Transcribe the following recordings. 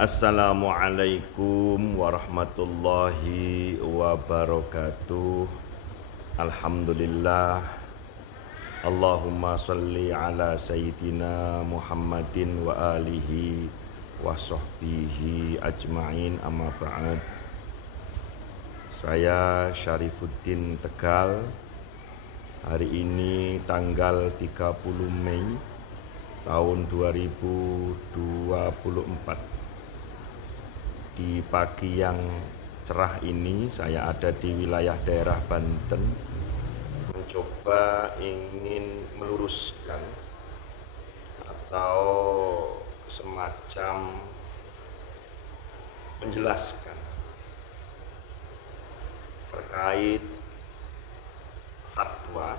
Assalamualaikum warahmatullahi wabarakatuh. Alhamdulillah. Allahumma salli ala sayyidina Muhammadin wa alihi wa sahbihi ajma'in, amma ba'd. Saya Syarifuddin Tegal. Hari ini tanggal 30 Mei tahun 2024. Di pagi yang cerah ini saya ada di wilayah daerah Banten, mencoba ingin meluruskan atau semacam menjelaskan terkait fatwa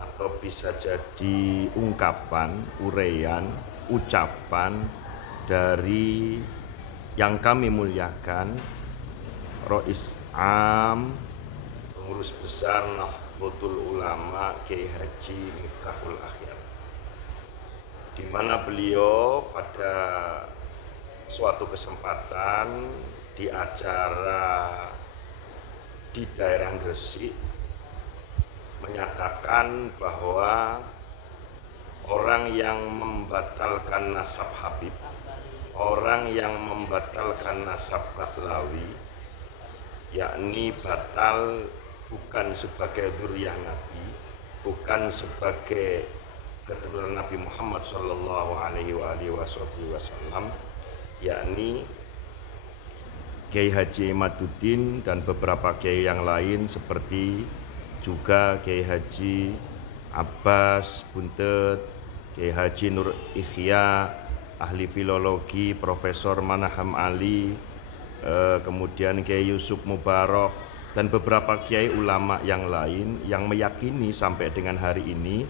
atau bisa jadi ungkapan, uraian, ucapan dari yang kami muliakan Rois Am, pengurus besar Nahdlatul Ulama Kiai Haji Miftahul Akhyar, di mana beliau pada suatu kesempatan di acara di daerah Gresik menyatakan bahwa orang yang membatalkan nasab Habib, orang yang membatalkan nasab Bahlawi, yakni batal bukan sebagai dzurriyyah Nabi, bukan sebagai keturunan Nabi Muhammad sallallahu alaihi wasallam, yakni Kiai Haji Imaduddin dan beberapa kiai yang lain seperti juga Kiai Haji Abbas Buntet, Kiai Haji Nur Ikhya, ahli filologi Profesor Manaham Ali, kemudian Kiai Yusuf Mubarak, dan beberapa kiai ulama yang lain yang meyakini sampai dengan hari ini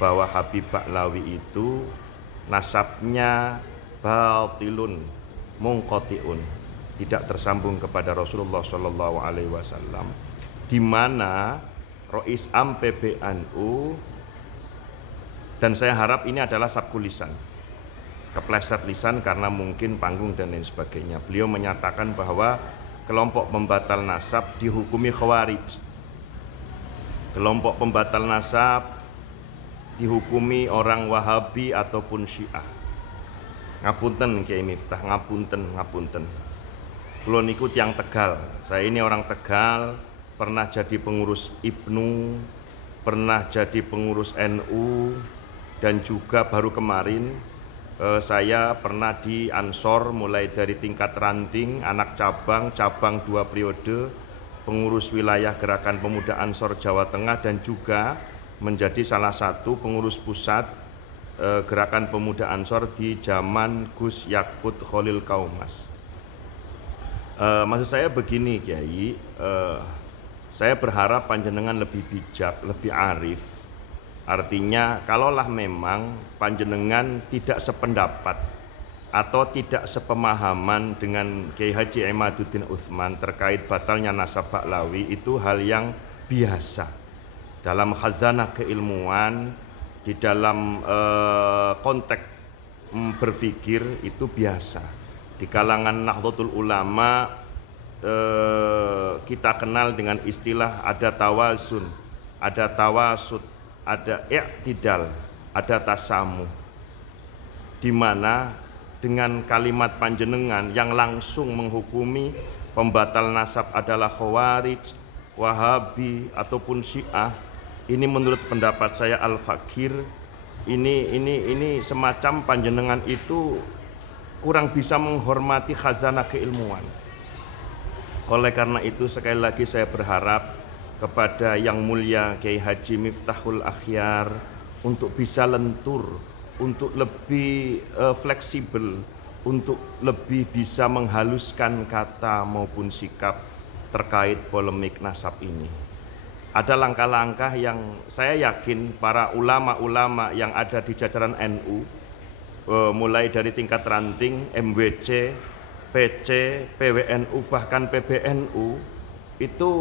bahwa Habib Bahlawi itu nasabnya batilun munqati'un, tidak tersambung kepada Rasulullah Shallallahu Alaihi Wasallam, di mana Rois Am PBNU, dan saya harap ini adalah sabku lisan, kepleset lisan karena mungkin panggung dan lain sebagainya. Beliau menyatakan bahwa kelompok pembatal nasab dihukumi khawarij, kelompok pembatal nasab dihukumi orang Wahabi ataupun Syiah. Ngapunten Kiai Miftah, ngapunten. Kulo niku tiyang Tegal. Saya ini orang Tegal, pernah jadi pengurus IPNU, pernah jadi pengurus NU, dan juga baru kemarin saya pernah di Ansor mulai dari tingkat ranting, anak cabang 2 periode, pengurus wilayah Gerakan Pemuda Ansor Jawa Tengah, dan juga menjadi salah satu pengurus pusat Gerakan Pemuda Ansor di zaman Gus Yakut Khalil Kaumas. Maksud saya begini Kiai, saya berharap panjenengan lebih bijak, lebih arif. Artinya kalaulah memang panjenengan tidak sependapat atau tidak sepemahaman dengan Kiai Haji Imaduddin Utsman terkait batalnya nasab Bahlawi, itu hal yang biasa dalam khazanah keilmuan, di dalam konteks berpikir itu biasa. Di kalangan Nahdlatul Ulama kita kenal dengan istilah ada tawazun, ada tawasud, ada i'tidal, ada tasamuh, di mana dengan kalimat panjenengan yang langsung menghukumi pembatal nasab adalah khawarij, Wahabi ataupun Syiah, ini menurut pendapat saya Al-Fakir, ini semacam panjenengan itu kurang bisa menghormati khazanah keilmuan. Oleh karena itu sekali lagi saya berharap kepada yang mulia Kiai Haji Miftahul Akhyar untuk bisa lentur, untuk lebih fleksibel, untuk lebih bisa menghaluskan kata maupun sikap terkait polemik nasab ini. Ada langkah-langkah yang saya yakin para ulama-ulama yang ada di jajaran NU, mulai dari tingkat ranting, MWC, PC, PWNU, bahkan PBNU, itu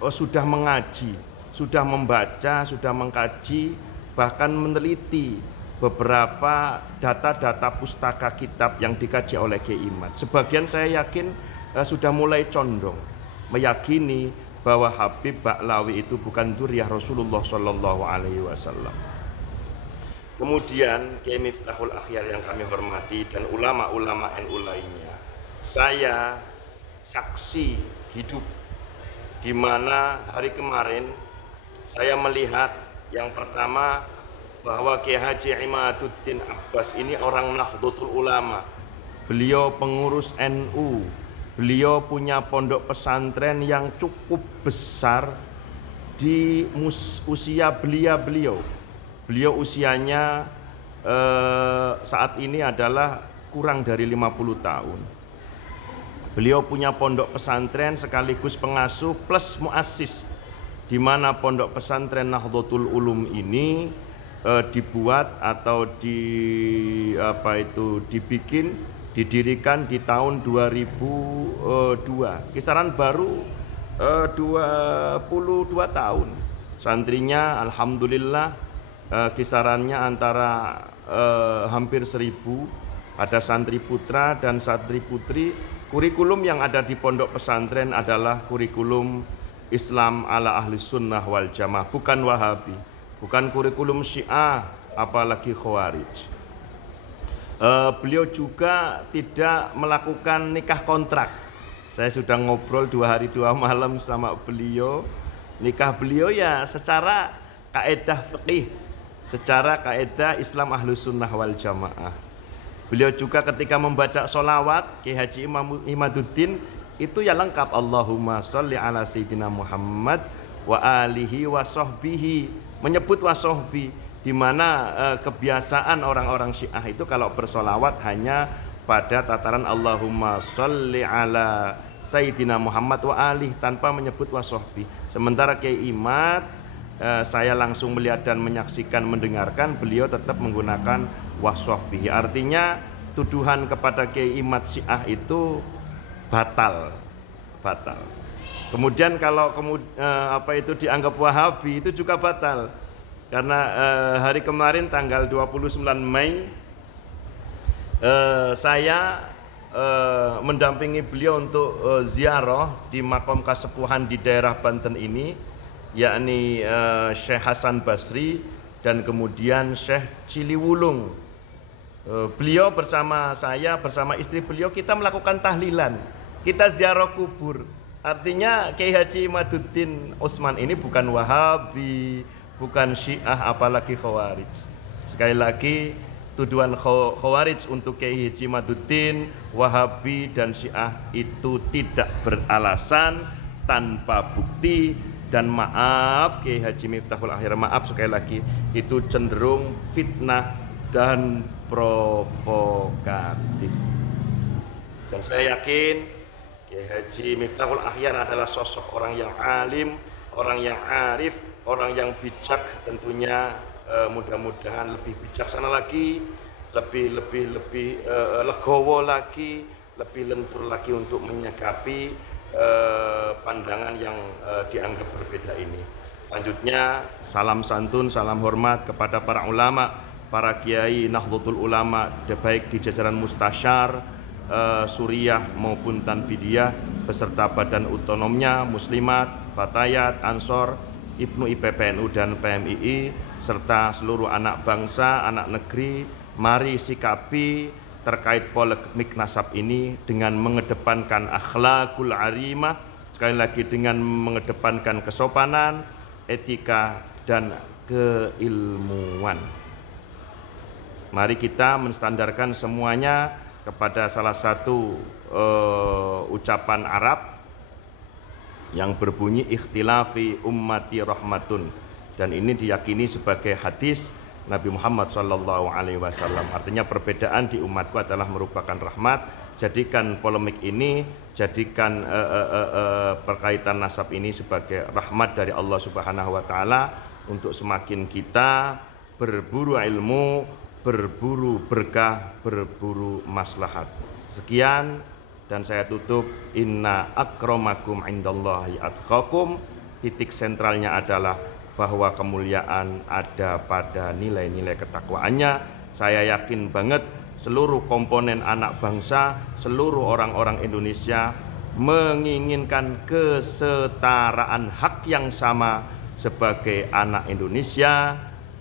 sudah mengaji, sudah membaca, sudah mengkaji, bahkan meneliti beberapa data-data pustaka kitab yang dikaji oleh Kiai Imad. Sebagian saya yakin sudah mulai condong meyakini bahwa Habib Ba'lawi itu bukan dzurriyyah Rasulullah Shallallahu Alaihi Wasallam. Kemudian Kiai Miftahul Akhyar yang kami hormati dan ulama-ulama NU lainnya, saya saksi hidup di mana hari kemarin saya melihat yang pertama bahwa Kiai Haji Imaduddin Abbas ini orang Nahdlatul Ulama. Beliau pengurus NU. Beliau punya pondok pesantren yang cukup besar di usia beliau. Beliau usianya saat ini adalah kurang dari 50 tahun. Beliau punya pondok pesantren sekaligus pengasuh plus muassis, di mana pondok pesantren Nahdlatul Ulum ini dibuat atau didirikan di tahun 2002. Kisaran baru 22 tahun. Santrinya alhamdulillah kisarannya antara hampir 1000. Ada santri putra dan santri putri. Kurikulum yang ada di pondok pesantren adalah kurikulum Islam ala ahli sunnah wal jamaah, bukan Wahabi, bukan kurikulum Syiah, apalagi Khawarij. Beliau juga tidak melakukan nikah kontrak. Saya sudah ngobrol 2 hari 2 malam sama beliau. Nikah beliau ya secara kaedah fikih, secara kaedah Islam ahli sunnah wal jamaah. Beliau juga ketika membaca sholawat Kiai Haji Imaduddin itu ya lengkap, Allahumma sholli ala sayyidina Muhammad wa alihi wa sahbihi, menyebut wa sahbi, di mana kebiasaan orang-orang Syiah itu kalau bersolawat hanya pada tataran Allahumma sholli ala sayyidina Muhammad wa alihi tanpa menyebut wa sahbi. Sementara Kiai Imad saya langsung melihat dan menyaksikan, mendengarkan, beliau tetap menggunakan wa sahbihi. Artinya tuduhan kepada Kiai Imad Syiah itu batal. Kemudian kalau itu dianggap Wahabi itu juga batal. Karena hari kemarin tanggal 29 Mei saya mendampingi beliau untuk ziarah di makom kasepuhan di daerah Banten ini, yakni Syekh Hasan Basri dan kemudian Syekh Ciliwulung. Beliau bersama saya, bersama istri beliau, kita melakukan tahlilan, kita ziarah kubur. Artinya Kiai Haji Imaduddin Utsman ini bukan Wahabi, bukan Syiah, apalagi Khawarij. Sekali lagi, tuduhan Khawarij untuk Kiai Haji Imaduddin, Wahabi dan Syiah itu tidak beralasan, tanpa bukti. Dan maaf Kiai Haji Miftahul Akhyar, maaf sekali lagi, itu cenderung fitnah dan provokatif. Dan saya yakin Kiai Haji Miftahul Akhyar adalah sosok orang yang alim, orang yang arif, orang yang bijak, tentunya mudah-mudahan lebih bijaksana lagi, lebih legowo lagi, lebih lentur lagi untuk menyikapi pandangan yang dianggap berbeda ini. Lanjutnya, salam santun, salam hormat kepada para ulama, para kiai Nahdlatul Ulama, baik di jajaran Mustasyar, Suriah maupun Tanfidiyah, beserta badan otonomnya, Muslimat, Fatayat, Ansor, Ibnu IPPNU dan PMII, serta seluruh anak bangsa, anak negeri. Mari sikapi terkait polemik nasab ini dengan mengedepankan akhlakul arimah, sekali lagi dengan mengedepankan kesopanan, etika dan keilmuan. Mari kita menstandarkan semuanya kepada salah satu ucapan Arab yang berbunyi ikhtilafi ummati rahmatun, dan ini diyakini sebagai hadis Nabi Muhammad SAW. Artinya perbedaan di umatku adalah merupakan rahmat. Jadikan polemik ini, jadikan perkaitan nasab ini sebagai rahmat dari Allah Subhanahu wa Ta'ala untuk semakin kita berburu ilmu, berburu berkah, berburu maslahat. Sekian, dan saya tutup, inna akramakum indallahi atqakum. Titik sentralnya adalah bahwa kemuliaan ada pada nilai-nilai ketakwaannya. Saya yakin banget seluruh komponen anak bangsa, seluruh orang-orang Indonesia menginginkan kesetaraan hak yang sama sebagai anak Indonesia,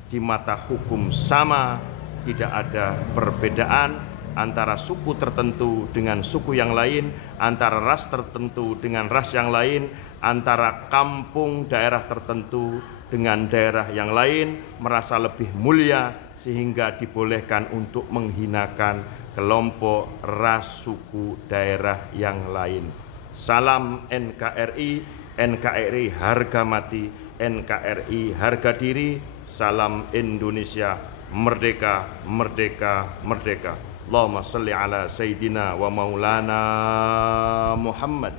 di mata hukum sama, tidak ada perbedaan antara suku tertentu dengan suku yang lain, antara ras tertentu dengan ras yang lain, antara kampung daerah tertentu dengan daerah yang lain, merasa lebih mulia sehingga dibolehkan untuk menghinakan kelompok ras suku daerah yang lain. Salam NKRI, NKRI harga mati, NKRI harga diri. Salam Indonesia merdeka, merdeka, merdeka. Allahumma salli ala Sayyidina wa Maulana Muhammad.